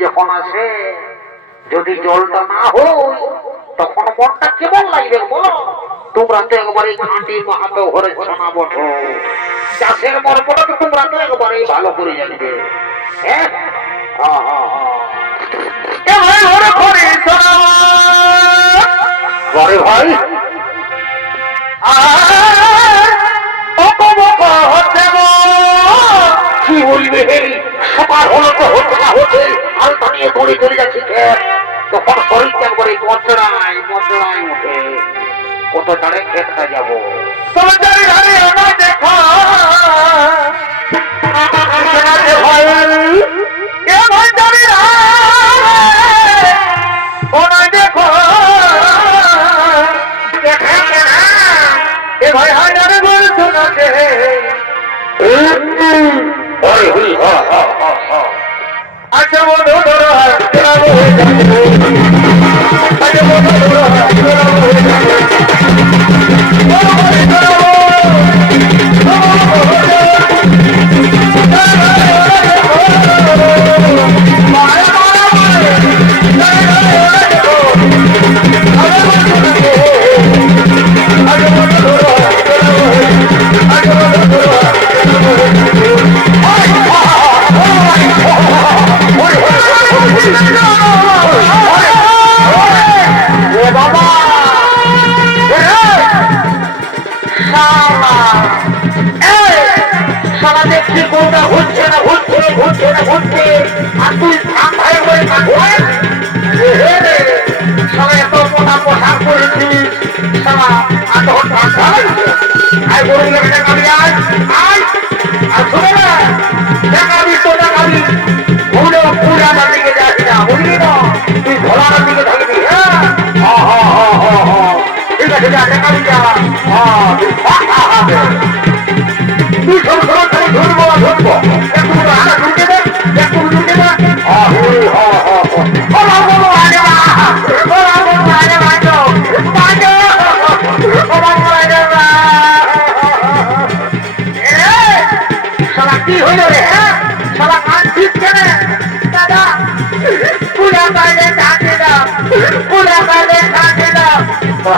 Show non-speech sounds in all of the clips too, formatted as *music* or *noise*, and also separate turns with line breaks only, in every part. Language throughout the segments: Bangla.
যখন আসে যদি জলটা না হয় তখন মনটা কেমন লাগবে বলো? তোমরা তো একবারে খাঁটি মাহাতো ঘরে সোনা বটো। চাষের মর্মটা তো তোমরা তো একবারে ভালো করে জানবে। হ্যাঁ? হ্যাঁ, হ্যাঁ, হ্যাঁ। ঘরে ঘরে ভাই। কি বলবে সকাল হলো হতে আলতা নিয়ে দৌড়ে চলে যাচ্ছি তখন শরীরটা একবারে মচড়ায় মচড়ায় উঠে কত তারে খেতটা যাব? তোমাদের ঘরে আমার দেখা। ভাই দেখো? দেখে না। এ ভাই না রে বল শোনাতে ওই হুই হা হা হা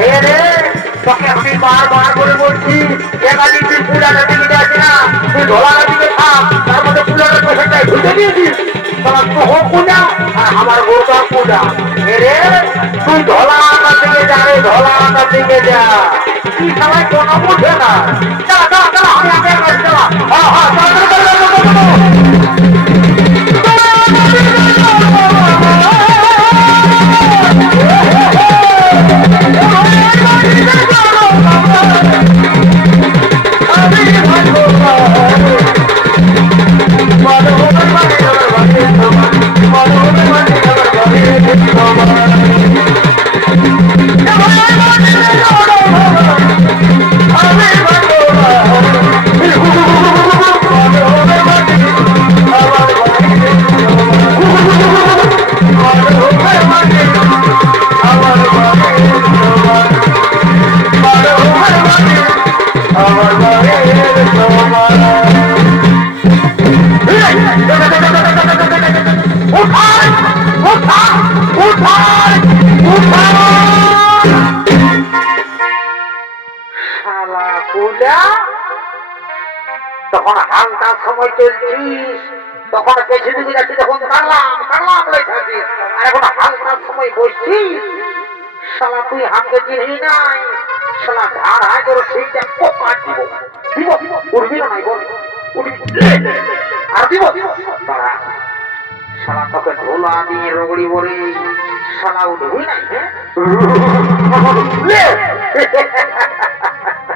হে রে, তোকে আমি বারবার করে বলছি এবারে তুই যাস না তুই ধোলাটা দিকে থাক তার মধ্যে ঢুকে দিয়েছিস তোমার তো হোক পূজা আর আমার গৌতম পূজা। হে রে, তুই ধোলাটা দিকে যা রে, ধোলাটা দিকে যা। তুই সবাই কোনো বুঝে না। চা আমি চল চল চলছিস তখন পেছনে দিকে যাচ্ছি তখন কাটলাম কাটলাম বলে থাকিস আর এখন হালটার সময় বসছিস শালা তুই হামকে চিনি নাই শালা ধার হায় করে সেইটা পোকা দিব দিব উঠবি না নাই বল। আর দিব শালা তোকে ধোলা দিয়ে রগড়ি বলে শালা উঠবি নাই হ্যাঁ? *laughs* *laughs*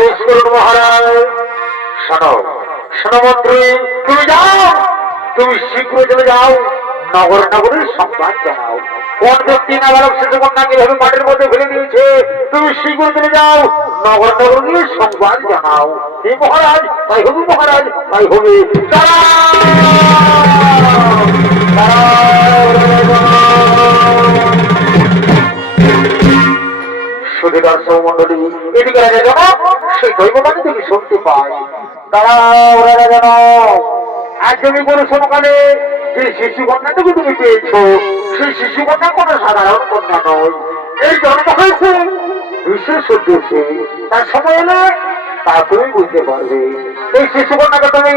আদেশ করুন মহারাজ। শোনো শোনো মন্ত্রী, তুমি যাও, তুমি শীঘ্র চলে যাও, নগর নগরের সংবাদ জানাও। কোন ব্যক্তি নাবালক শিশু এভাবে মাটির মধ্যে ফেলে দিয়েছে, তুমি শীঘ্র চলে যাও, নগর নগর গিয়ে সংবাদ জানাও। এই মহারাজ, তাই হবে মহারাজ, তাই হবে। দাঁড়াও! এদিকে রাজা জানো, সেই দৈববাণী বলো সকালে যে শিশু তুমি পেয়েছ, সেই শিশু কন্যা কোনো সাধারণ কন্যা নয়। এই জন্ম হয়েছে বিশেষ উদ্দেশ্যে। তার সময় এলে তা তুমি বুঝতে পারবে। এই শিশু কন্যাকে তুমি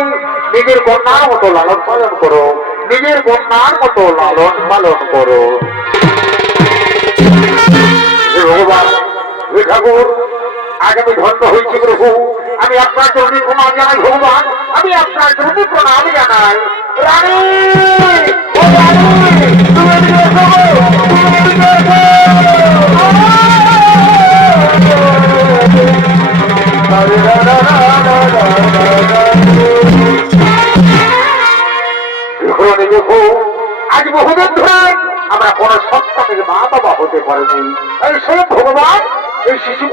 নিজের কন্যার মতো লালন পালন করো, নিজের কন্যার মতো লালন পালন করো। ভগবান ঠাকুর আজ আমি ধন্য হয়েছি প্রভু, আমি আপনার চরণে প্রণাম জানাই, ভগবান, আমি আপনার চরণে প্রণাম জানাই। রানী, ও রানী আজ বহুদিন ধরে আমরা কোন সন্তানের মা বাবা হতে পারিনি এই সেই ভগবান এই শিশু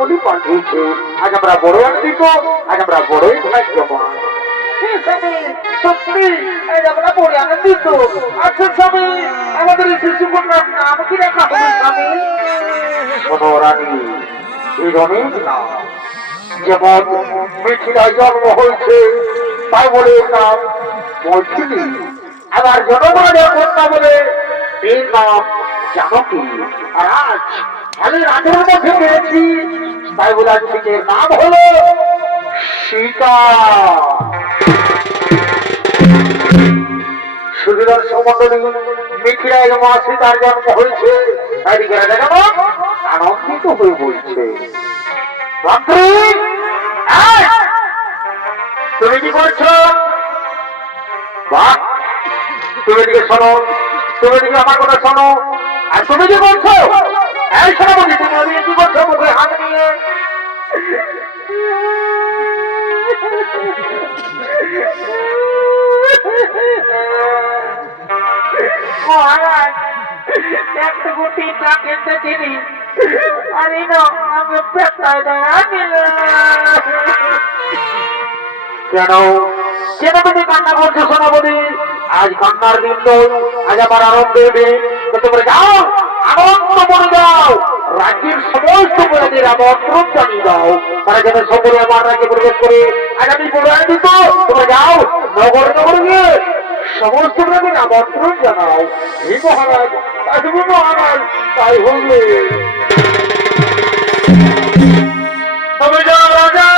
আমাদের পাঠিয়েছে। আজ আমরা বড় আনন্দিত আজ আমরা বড়ই ভাগ্যবান। সত্যি আজ আমরা বড় আনন্দিত। আচ্ছা স্বামী আমাদের এই শিশু কন্যার নাম কি রাখা হবে স্বামী? শোনো এই অনেক নাম যেমন মিথিলায় জন্ম হয়েছে তাই বলে নাম মৈথিলি। আবার জনগণের কন্যা বলে এই নাম জানকী। আর আজ আমি রাজের মধ্যে পেয়েছি তাই বলে আজ নাম হলো সীতা। সুবিধার সমন্ডলী সীতার জন্ম হয়েছে। দিকে আনন্দিত হয়ে বলছে তুমি কি করছ? তুমি এদিকে শোনো, তুমি এদিকে আমার কথা শোনো, আর তুমি কি করছ? এই বলি তুমি ওদিকে কি করছ হাত নিয়ে।
মহারাজ গুটি না। খেতে চিনি আর পেটায়
কেন? কেন তুমি কান্না করছ সোনাবতী আজ কান্নার দিন নয় আজ আনন্দের দিন তো তোমরা যাও। আনন্দ মনে যাও রাজ্যের সমস্ত প্রজাদের আমন্ত্রণ জানিয়ে দাও। তারা যেন সকলে আমার রাজ্যে প্রবেশ করে। আমি বলে দিত তোমরা যাও, নগর নগর গিয়ে সমস্ত প্রজাদের আমন্ত্রণ জানাও। হে মহারাজ, আসবে মহারাজ, তাই হইবে তবে যাও রাজা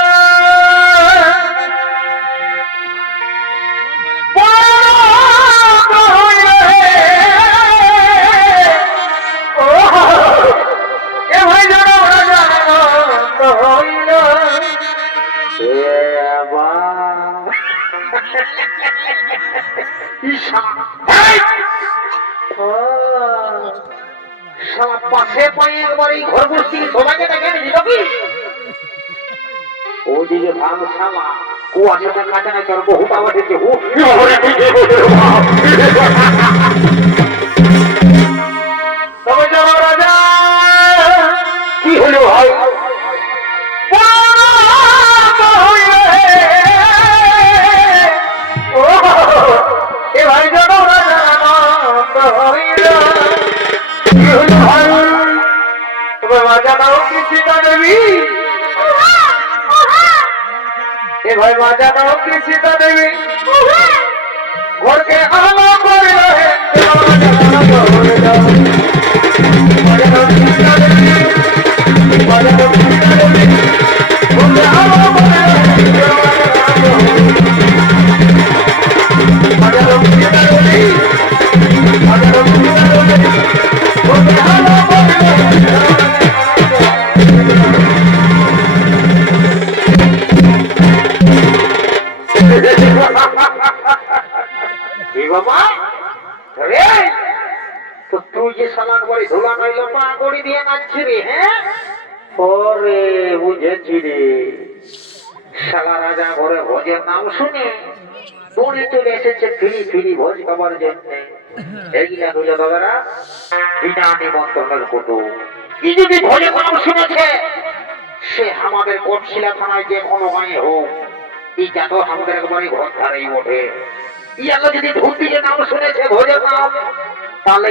পাশে পায়ে একবার এই ঘর বসছি সবাইকে ডেকে কি ওদিকে ভাঙ শালা কুয়াশাটা কাটা না তোর বহু বাবা দেখে হু ওই মজাটা অগ্নি সীতা দেবী ওরকে আলো করে
রহে Thank you. নাইলো দিয়ে নাচছি রে হ্যাঁ? ওরে বুঝেছি রে শালা রাজা ঘরে ভোজের নাম শুনে দৌড়ে চলে এসেছে ফিরি ফিরি ভোজ খাবার জন্য। হইল দাদারা বিনা নিমন্ত্রণের কুটু। কি যদি ভোজের নাম শুনেছে, সে আমাদের কোটশিলা থানায় যে কোনো গায়ে হোক ইটা তো আমাদের একবারই ঘর ধারেই ওঠে ইয়ালো যদি ধুতিকে নাম শুনেছে ভোজের নাম তাহলে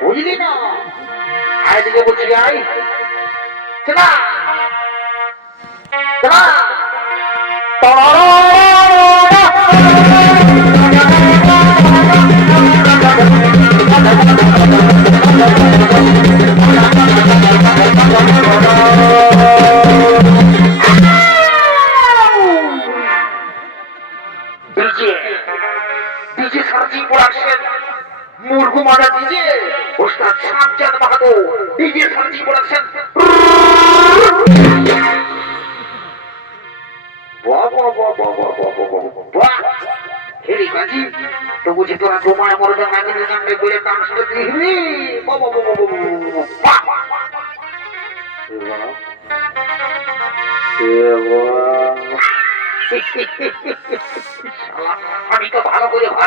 বুঝলি না। আইদিকে বলছি আই Thank you.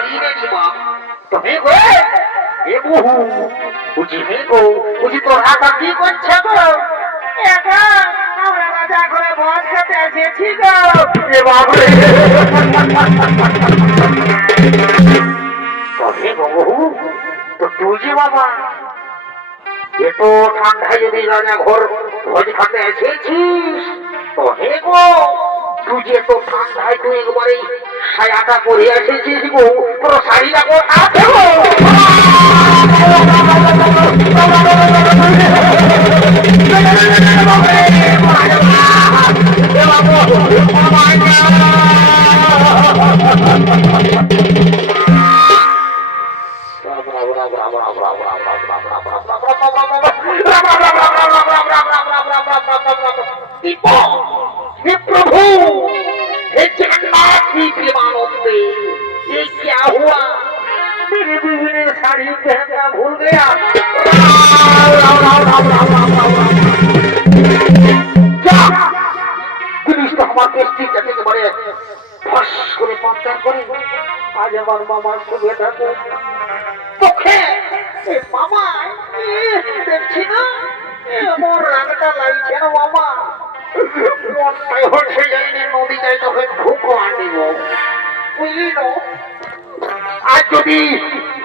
তুমি গো এ বহু বুঝি হে গো বুঝি তোর হাতা কি করছে গো একা আমরা রাজা করে ভোজ খেতে এসেছি গো এ ঠান্ডায় যদি রাজা ঘর ভোজ খাতে গো, তুই যে ঠান্ডায় তুই একবারে ছায়াটা পরে এসেছিস গো প্রসারিয়া গো আছে প্রভু! कहना भूल गया क्या জিনিসটা আমার দেশটিটা থেকে মানে ফস করে পাঞ্চার করে। আজ আমার মামার সঙ্গে থাকো। পক্ষে মামা দেখছি না আমার রাগটা লাগছে না মামা। মনটাই হচ্ছে নদীটাই তখন ভুকো আনিব। বুঝলি না আর যদি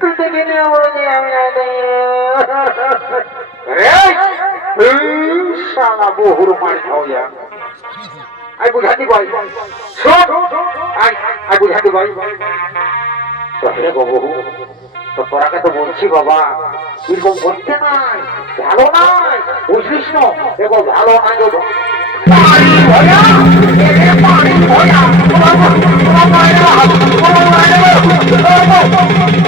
দেখে নিয়ে আমি রে শালা বহুর মার খাও যা আই বুঝাতে ভাই শোন আই আই বুঝাতে ভাই তো হে গো বহু তো তোরাকে তো বলছি বাবা এরকম করতে নাই ভালো নাই বুঝলিস না এগো ভালো গো পানি ভয়া পানি ভয়া
হয়ে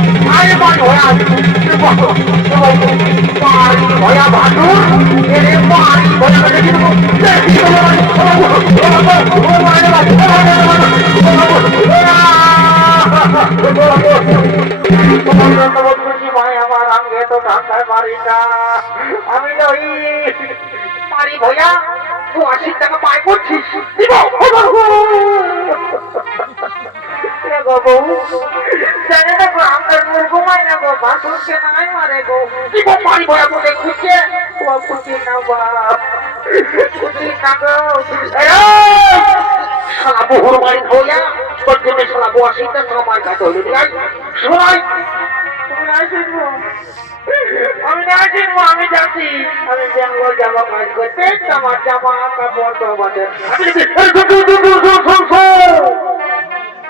আমি ওই মারি ভয়া তুই আশি টাকা পাই করছিস রে গো বউ জানে না গো আমার মাই না গো বাসুরকে নাই মারে গো কি গো মারি ভয়া বলে খুঁজছে ও খুঁজি না বাপ খুঁজি না গো! শালা বহুর মারি ভয়া তোর শালা বউ আসিতে সময় কাটে হইল শোনাই তুমি আসিস আমি না চিনবো আমি যাচ্ছি আমি ব্যাঙ্গালোর যাব কাজ করতে আমার জামা কাপড় তো আমাদের আমি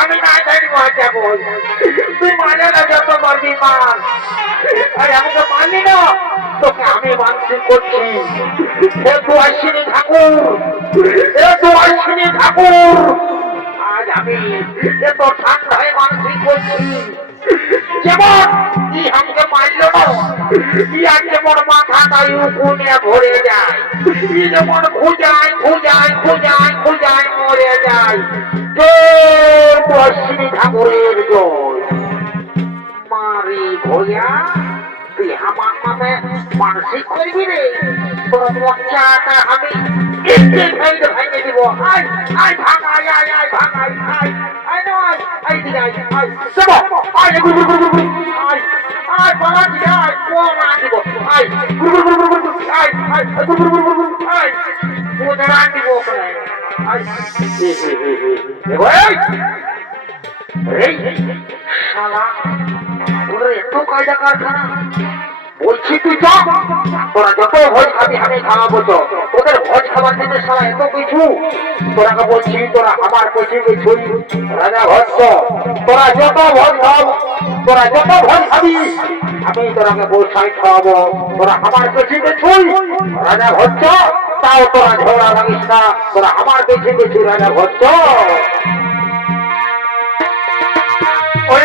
আমি না জানি মার যাব তুই মারে না যত মারবি মার আরে মারলি না তোকে আমি মানসিক করছি এ তো আসিনি ঠাকুর এ তো আসিনি ঠাকুর। আমি এত ঠান্ডায় মানসিক করছি। মরে যায়। জয় পশ্চিমী ঠাকুরের জয়। মারি ভইয়া তুই আমার নামে মানসিক করবি রে তোর মচ্চাটা আমি একটু ভেঙে ভেঙে দিব আয় আয় ভাঙাই আয় আয় ভাঙাই আয় আয় নয় আয় দিকে আয় আয় দেব আয় গুরু গুরু গুরু গুরু আয় আয় বলা দিকে আয় কোনা দিব আয় গুরু গুরু গুরু গুরু আয় আয় গুরু গুরু গুরু গুরু আয় কোনা দিব ওখানে আয় দেখো এই এই শালা তোদের এত কায়দা কারখানা। বলছি তুই তো তোরা যত ভোজ খাবি, আমি খাওয়াবো তো। তোদের ভোজ খাবার জন্য সারা এত কিছু। তোরাকে বলছি, তোরা আমার পেছু পেছু রাজা ভক্ত। তোরা যত ভোজ খাও, তোরা যত ভোজ খাবি, আমি তোরাকে বসাই খাওয়াবো। তোরা আমার পেছু পেছুই রাজা ভক্ত। তাও তোরা ঝগড়া লাগিস না, তোরা আমার পেছু পেছু রাজা ভক্ত। ওই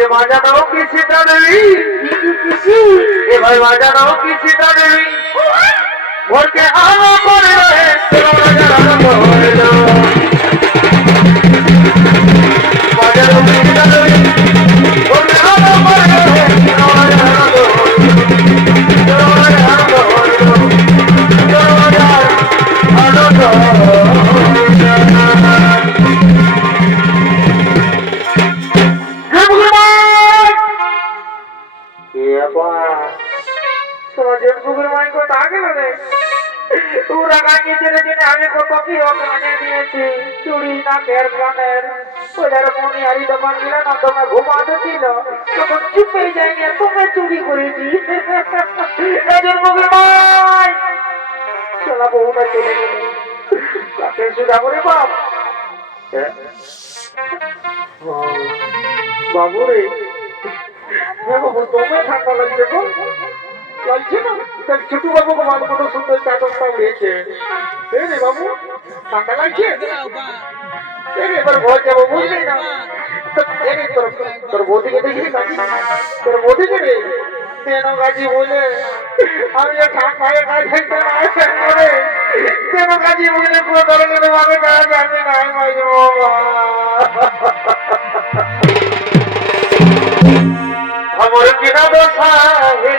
যে রাজা নাও দাও কি সীতা দেবী এবার মাজা দাও কি সীতা দেবী ভোরকে আলো ওখানে দিয়েছি। চুড়ি না কানের। ওদের মনিহারি দোকান গেলে না তোমার ঘুমাতে ছিল। তখন চুপে গিয়ে তোকে চুরি করেছি। এদের মুখে মাই চলা বউটা চলে গেল। কাকে সুদা করে বাপ? বাবু রে। বাবু দমে ঠান্ডা লাগছে গো। লাগছে না দেখ ছোটু বাবু ভালো মতো সুন্দর চাদরটা উড়িয়েছে এই রে বাবু ঠান্ডা লাগছে? এবার ঘর যাব বুঝলি না? তোর তোর বৌদিকে দেখিস তোর বৌদিকে রে? কেন কাজী বলে, আমি ঠান্ডায় কাজ করে কেন কাজী বলে পুরো ধরনের ভাবে কাজ আমি নাই আমার কিনা দশা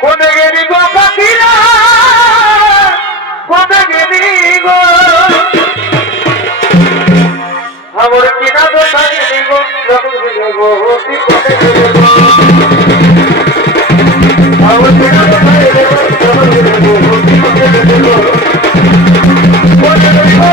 কোনে গেলি
গো কাকিরা কোনে গেলি গো আমার
কিনা দোষা গেলি গো গো কোনে গেলি গো
আমার
কিনা দোষা গেলি গো কোনে গেলি গো কোনে গেলি গো